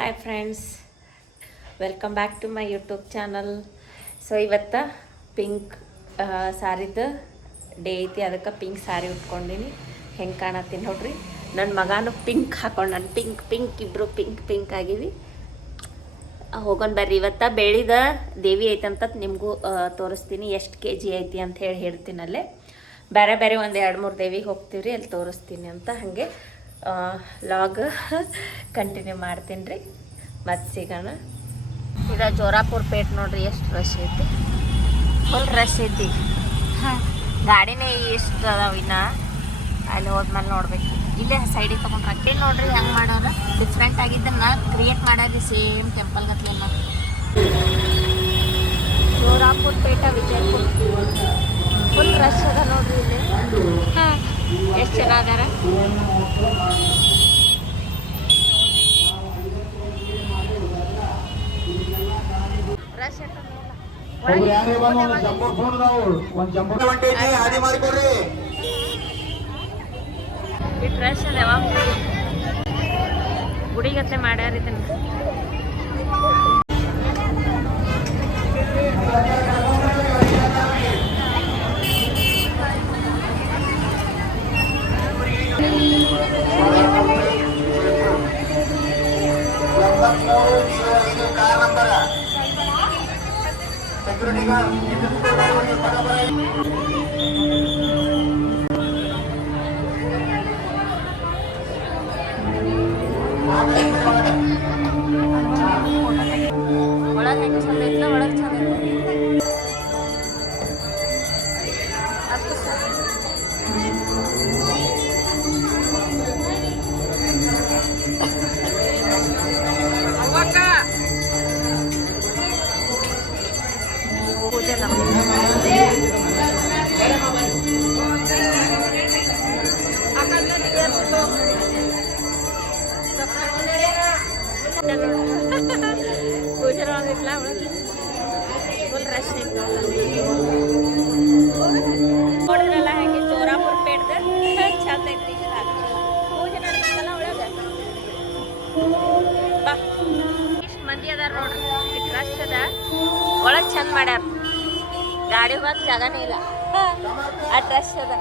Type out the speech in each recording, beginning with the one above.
Hi friends, welcome back to my YouTube channel. So ಇವತ್ತು pink ಸಾರಿದು day ಐತಿ, ಅದಕ್ಕೆ ಪಿಂಕ್ ಸಾರಿ ಉಟ್ಕೊಂಡಿನಿ. ಹೆಂಗೆ ಕಾಣತ್ತೀನಿ ನೋಡ್ರಿ. ನನ್ನ ಮಗನೂ ಪಿಂಕ್ ಹಾಕೊಂಡು ನಾನು ಪಿಂಕ್ ಇಬ್ಬರು ಪಿಂಕ್ ಆಗಿವಿ. ಹೋಗೋಣ ಬರ್ರಿ. ಇವತ್ತು ಬೆಳಿದ ದೇವಿ ಐತಂತ ನಿಮಗೂ ತೋರಿಸ್ತೀನಿ. ಎಷ್ಟು kg ಐತಿ ಅಂತ ಹೇಳ್ತೀನಿ. ಅಲ್ಲೇ ಬೇರೆ ಒಂದು 2-3 ದೇವಿಗೆ ಹೋಗ್ತೀವಿ ರೀ, ಅಲ್ಲಿ ತೋರಿಸ್ತೀನಿ ಅಂತ. ಹಾಗೆ ಲಾಗ್ ಕಂಟಿನ್ಯೂ ಮಾಡ್ತೀನಿ ರೀ. ಮತ್ತೆ ಸಿಗೋಣ. ಇದು ಜೋರಾಪುರ ಪೇಟ್ ನೋಡ್ರಿ, ಎಷ್ಟು ರಶ್ ಐತಿ. ಫುಲ್ ರಶ್ ಐತಿ. ಗಾಡಿನೇ ಎಷ್ಟು ಅದಾವ. ಇನ್ನು ಅಲ್ಲಿ ಹೋದ್ಮೇಲೆ ನೋಡ್ಬೇಕು. ಇಲ್ಲೇ ಸೈಡಿಗೆ ತೊಗೊಂಡ್ರೆ ಅಕ್ಕಿ ನೋಡ್ರಿ ಹೆಂಗೆ ಮಾಡೋರು. ಡಿಫ್ರೆಂಟ್ ಆಗಿದ್ದನ್ನ ಕ್ರಿಯೇಟ್ ಮಾಡ್ಯಾರಿ, ಸೇಮ್ ಟೆಂಪಲ್ ಗತ್ಲೆಲ್ಲ. ಜೋರಾಪುರ ಪೇಟ ವಿಜಯಪುರ ಫುಲ್ ರಶ್ ಅದ ನೋಡ್ರಿ. ಇಲ್ಲಿ ಎಷ್ಟು ಜನ ಅದಾರ. ರಶ್ ರಶ್ ಅದ. ಯಾವಾಗ ಗುಡಿಗತ್ಲೆ ಮಾಡ್ಯಾರ ಇದನ್ನ. ಒಳಗೆ ಹೆಂಗೆ ಚಂದ ಐತ್ಲ, ಒಳಗೆ ಚಂದ ಐತಿ. ಪೂಜೆ ಪೂಜೆ ಒಳಗಿಟ್ಲ ಫುಲ್ ರಶ್ ಐತೆ ನೋಡಿದ್ರಲ್ಲ. ಹೆಂಗೆ ಜೋರಾಪುರ ಪೇಟ್ದ ಚಂದ ಐತಿ. ಪೂಜೆ ನಡೆದಲ್ಲ ಒಳಗೆ. ಬಾ, ಇಷ್ಟು ಮಂದಿ ಅದಾರ ನೋಡ್ರಿ. ಇಷ್ಟು ರಶ್ ಅದ. ಒಳಗೆ ಚಂದ ಮಾಡ್ಯಾರ. ಗಾಡಿ ಹೋಗಕ್ಕೆ ಜಾಗನೇ ಇಲ್ಲ, ಅಷ್ಟು ರಶ್ ಅದ.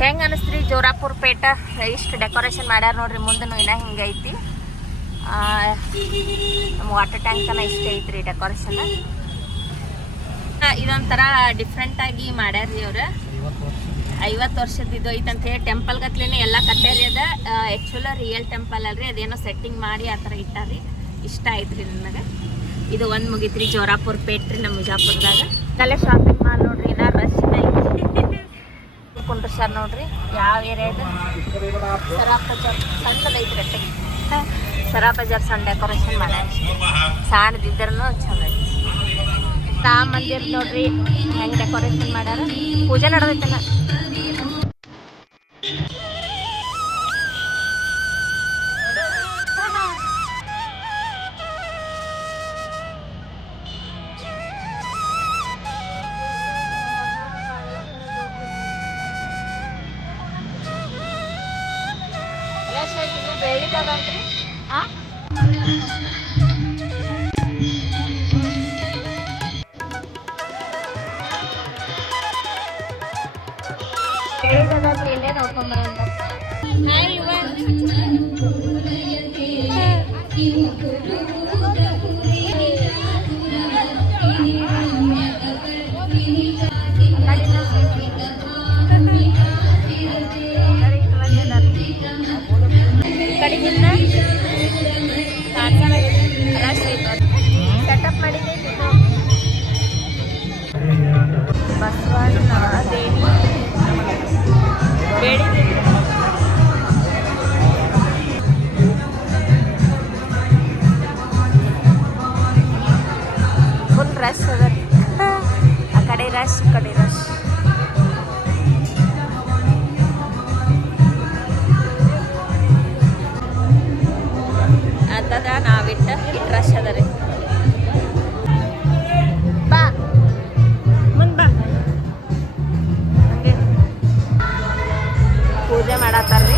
ಹೆಂಗೆ ಅನಿಸ್ತ್ರಿ ಜೋರಾಪುರ ಪೇಟ? ಇಷ್ಟು ಡೆಕೋರೇಷನ್ ಮಾಡ್ಯಾರ ನೋಡ್ರಿ. ಮುಂದೂ ಇನ್ನೂ ಹಿಂಗೈತಿ. ನಮ್ಮ ವಾಟರ್ ಟ್ಯಾಂಕನ ಇಷ್ಟ ಐತ್ರಿ ಡೆಕೋರೇಷನ್. ಇದೊಂಥರ ಡಿಫ್ರೆಂಟಾಗಿ ಮಾಡ್ಯಾರ್ರಿ ಅವ್ರು. 50 ವರ್ಷದ ಇದು ಐತೆ ಅಂತ ಹೇಳಿ ಟೆಂಪಲ್ ಗತ್ಲೇನೆ ಎಲ್ಲ ಕಟ್ಟ್ಯಾರಿ. ಅದ ಆ್ಯಕ್ಚುಲ ರಿಯಲ್ ಟೆಂಪಲ್ ಅಲ್ರಿ, ಅದೇನೋ ಸೆಟ್ಟಿಂಗ್ ಮಾಡಿ ಆ ಥರ ಇಟ್ಟಾರಿ. ಇಷ್ಟ ಆಯ್ತು ನನಗೆ. ಇದು ಒಂದು ಮುಗಿತ್ರಿ ಜೋರಾಪುರ ಪೇಟ್ ರೀ, ನಮ್ಮ ವಿಜಾಪುರದಾಗ. ಕಲೆ ಶಾಪಿಂಗ್ ಮಾಲ್ ನೋಡ್ರಿ. ನಾ ರಶ್ ಐತಿ. ಕುಂಡ್ರಸಾರ್ ನೋಡ್ರಿ. ಯಾವ ಏರಿಯಾ ಇದು? ಸರಾ ಬಜಾರ್. ಸಣ್ಣದೈತಿ ರಟ್ಟೆ. ಸರಾ ಬಜಾರ್ ಸಣ್ಣ ಡೆಕೋರೇಷನ್ ಮಾಡ್ಯಾರ. ಸಣ್ಣದಿದ್ರೂ ಚಂದ ಐತಿ. ರಾಮ ಮಂದಿರ ನೋಡ್ರಿ ಹೆಂಗೆ ಡೆಕೋರೇಷನ್ ಮಾಡ್ಯಾರ. ಪೂಜೆ ನಡೆದೈತಲ್ಲ. ಬೆಳಿತಾಗಂತ್ರಿ. ಇಲ್ಲೇ ನೋಡ್ಕೊಂಬರಂತ. ಹಾಯ್ ಯುವ. ಕಡಿಗಿಂದ ರಶ್ ಐತೆ. ಸೆಟಪ್ ಮಾಡಿದ್ದೈತಿ. ಬಸವಣ್ಣ ದೇವಿ ಬೇಡಿದ್ರಿ. ಫುಲ್ ರಶ್ ಅದ. ಆ ಕಡೆ ರಶ್, ಈ ಕಡೆ ರಶ್. ಅಂತದ ನಾವಿಟ್ಟ ಇಟ್ಟು ರಶ್ ಅದ ರೀ. ಬಾ ಮುಂದೆ ಬಾ. ಹಂಗೆ ಪೂಜೆ ಮಾಡಿ ಆಡತ್ತಾರ್ರಿ.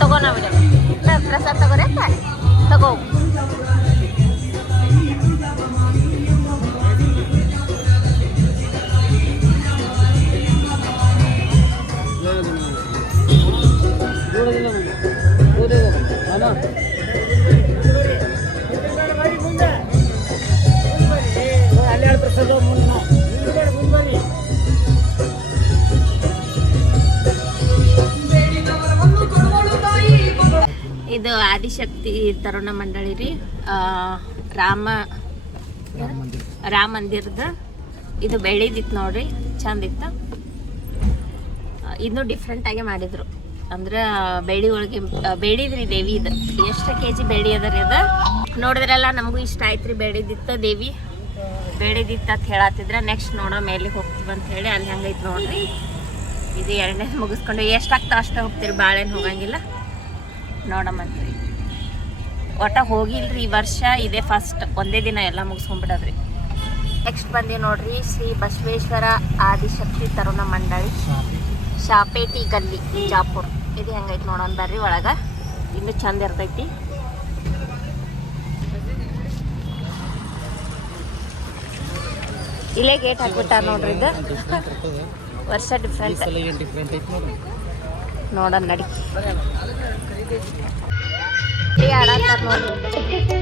ತಗೋ ನಾವು ಪ್ರಸಾದ ತಗೋರೆ ತಗೋ. ಇದು ಆದಿಶಕ್ತಿ ತರುಣ ಮಂಡಳಿ ರೀ. ರಾಮ ಮಂದಿರದ ಇದು ಬೆಳ್ಳಿದಿತ್ತು ನೋಡ್ರಿ, ಚಂದ ಇತ್ತು. ಇನ್ನೂ ಡಿಫ್ರೆಂಟ್ ಆಗಿ ಮಾಡಿದ್ರು. ಅಂದ್ರೆ ಬೆಳ್ಳಿ ಒಳಗೆ ಬೆಳ್ಳಿದ್ರಿ ದೇವಿ. ಇದು ಎಷ್ಟು ಕೆಜಿ ಬೆಳ್ಳಿ ಅದರಿ ಅದ ನೋಡಿದ್ರಲ್ಲ. ನಮಗೂ ಇಷ್ಟ ಆಯ್ತ್ರಿ. ಬೆಳ್ಳಿದಿತ್ತ ದೇವಿ ಬೆಳ್ಳಿದಿತ್ತ ಅಂತ ಹೇಳತ್ತಿದ್ರ. ನೆಕ್ಸ್ಟ್ ನೋಡೋ ಮೇಲೆ ಹೋಗ್ತೀವಿ ಅಂತ ಹೇಳಿ ಅಲ್ಲಿ ಹಂಗೈತಿ ನೋಡ್ರಿ. ಇದು ಎರಡನೇ ಮುಗಿಸ್ಕೊಂಡು ಎಷ್ಟಾಗ್ತಾವ ಅಷ್ಟೇ ಹೋಗ್ತೀರಿ, ಬಾಳೆಹಣ್ಣು ಹೋಗಂಗಿಲ್ಲ. ನೋಡಮ್ಮಂತ್ರಿ. ಒಟ್ಟ ಹೋಗಿಲ್ರಿ ಈ ವರ್ಷ, ಇದೇ ಫಸ್ಟ್. ಒಂದೇ ದಿನ ಎಲ್ಲ ಮುಗಿಸ್ಕೊಂಡ್ಬಿಡದ್ರಿ. ನೆಕ್ಸ್ಟ್ ಬಂದಿ ನೋಡ್ರಿ ಶ್ರೀ ಬಸವೇಶ್ವರ ಆದಿಶಕ್ತಿ ತರುಣ ಮಂಡಳಿ, ಶಾಪೇಟಿ ಗಲ್ಲಿ, ಬಿಜಾಪುರ್. ಇದು ಹೆಂಗೈತಿ ನೋಡೋಣ ಬರ್ರಿ. ಒಳಗ ಇನ್ನೂ ಚಂದ ಇರ್ತೈತಿ. ಇಲ್ಲೇ ಗೇಟ್ ಹಾಕ್ಬಿಟ್ಟ ನೋಡ್ರಿ. ಇದು ವರ್ಷ ಡಿಫ್ರೆಂಟ್ ನೋಡೋಣ ನಡಿ. ಆಡತ್ತಾರ ನೋಡ್ರಿ.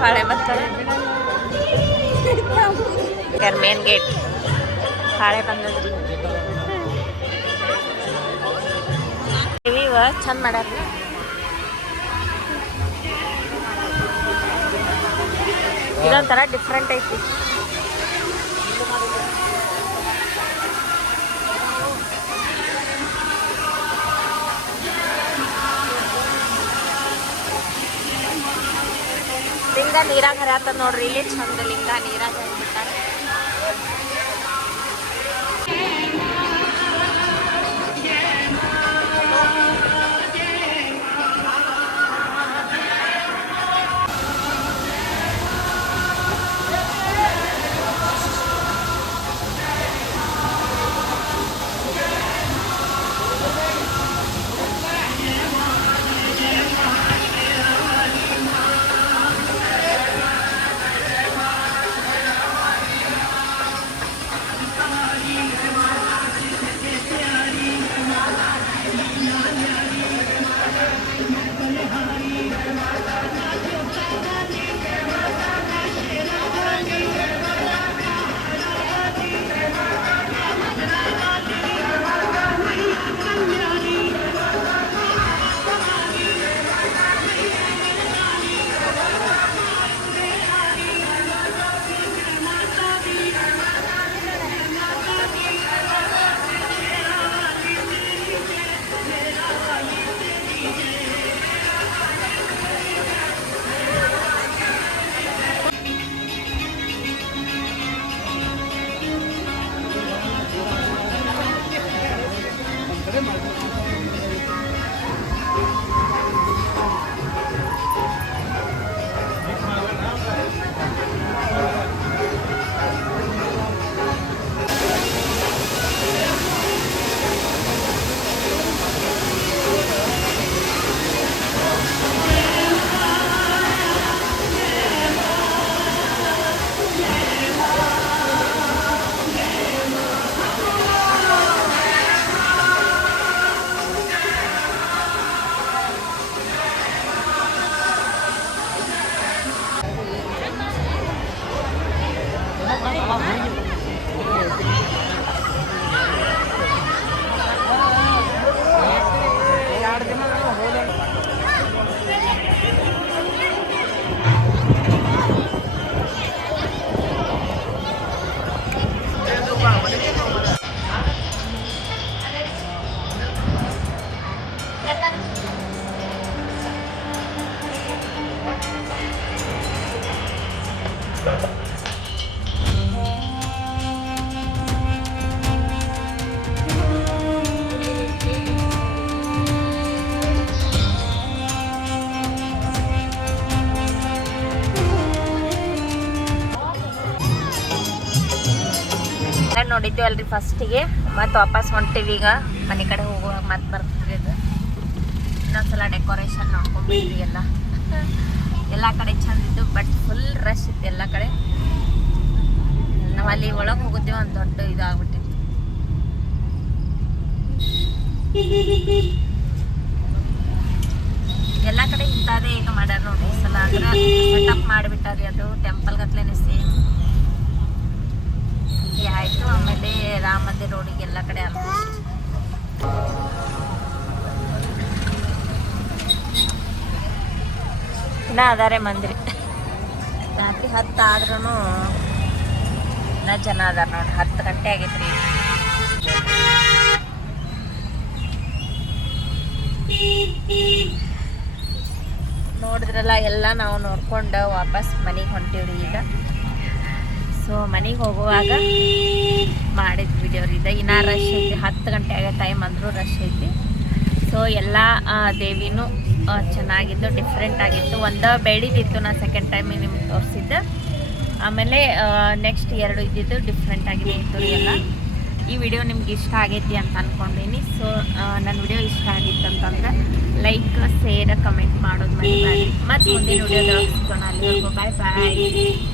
ಪಾಳೆ ಬರ್ತಾರೆ. ಮೇನ್ ಗೇಟ್ ಪಾಳೆ ಬಂದದ್ರಿ. ಚಂದ ಮಾಡ್ಯಾರ್ರಿ. ಇದೊಂಥರ ಡಿಫ್ರೆಂಟ್ ಐತಿ. ಲಿಂಗ ನೀರಾಗ ಹರಿಯತ್ತದ ನೋಡ್ರಿ. ಇಲ್ಲಿ ಚಂದ ಲಿಂಗ ನೀರಾಗ ಹರಿಬಿಟ್ಟಾರ. ನೋಡಿದ್ವಿ ಅಲ್ರಿ ಫಸ್ಟಿಗೆ, ಮತ್ತು ವಾಪಸ್ ಹೊಂಟಿವಿ ಈಗ ಮನೆ ಕಡೆ ಹೋಗುವಾಗ ಮತ್ತೆ ಬರ್ತಿದ್ವಿ. ಅದು ಇನ್ನೊಂದ್ಸಲ ಡೆಕೋರೇಷನ್ ನೋಡ್ಕೊಂಡ್ಬಿಟ್ವಿ. ಎಲ್ಲ ಕಡೆ ಚಂದಿದ್ದು, ಬಟ್ ಫುಲ್ ರಶ್ ಇತ್ತು ಎಲ್ಲ ಕಡೆ. ನಾವು ಅಲ್ಲಿ ಒಳಗೆ ಹೋಗಿದ್ವಿ, ಒಂದು ದೊಡ್ಡ ಇದಾಗ್ಬಿಟ್ಟಿತ್ತು. ಎಲ್ಲ ಕಡೆ ಇಂಥದೇ ಈಗ ಮಾಡ್ಯಾರ ನೋಡಿ ಈ ಸಲ. ಅಂದ್ರೆ ಸೆಟಪ್ ಮಾಡಿಬಿಟ್ಟಾರಿ, ಅದು ಟೆಂಪಲ್ ಗತ್ಲೆನೇ ಸೇಮ್ ಆಯಿತು. ಆಮೇಲೆ ರಾಮ ಮಂದಿರ ರೋಡಿಗೆ ಎಲ್ಲ ಕಡೆ ಆಲ್ಮೋಸ್ಟ್ ಇನ್ನ ಅದಾರೆ ಮಂದಿರ. ರಾತ್ರಿ 10 ಆದ್ರೂ ಇನ್ನ ಜನ ಅದಾರ ನೋಡಿ. 10 ಗಂಟೆ ಆಗೈತ್ರಿ. ನೋಡಿದ್ರಲ್ಲ, ಎಲ್ಲ ನಾವು ನೋಡ್ಕೊಂಡು ವಾಪಸ್ ಮನೆಗೆ ಹೊಂಟೀವ್ರಿ ಈಗ. ಸೊ ಮನೆಗೆ ಹೋಗುವಾಗ ಮಾಡಿದ ವಿಡಿಯೋ ಇದೆ. ಇನ್ನೂ ರಶ್ ಐತಿ, 10 ಗಂಟೆ ಆಗೋ ಟೈಮ್ ಅಂದರೂ ರಶ್ ಐತಿ. ಸೊ ಎಲ್ಲ ದೇವಿನೂ ಚೆನ್ನಾಗಿತ್ತು, ಡಿಫ್ರೆಂಟ್ ಆಗಿತ್ತು. ಒಂದು ಬೆಳೆದಿತ್ತು, ನಾನು ಸೆಕೆಂಡ್ ಟೈಮ್ ನಿಮ್ಗೆ ತೋರಿಸಿದ್ದೆ. ಆಮೇಲೆ ನೆಕ್ಸ್ಟ್ 2 ಇದ್ದಿದ್ದು ಡಿಫ್ರೆಂಟ್ ಆಗಿದೆ ಇತ್ತು ರೀ ಎಲ್ಲ. ಈ ವಿಡಿಯೋ ನಿಮ್ಗೆ ಇಷ್ಟ ಆಗೈತಿ ಅಂತ ಅಂದ್ಕೊಂಡೀನಿ. ಸೊ ನನ್ನ ವಿಡಿಯೋ ಇಷ್ಟ ಆಗಿತ್ತು ಅಂತಂದ್ರೆ ಲೈಕ್, ಶೇರ್, ಕಮೆಂಟ್ ಮಾಡೋದು ಮರಿಬೇಡಿ. ಮತ್ತು ಮುಂದಿನ ವಿಡಿಯೋದೊಳಗೆ ಸಿಗೋಣ. ಅಲ್ಲಿವರೆಗೂ ಬಾಯ್ ಬಾಯ್.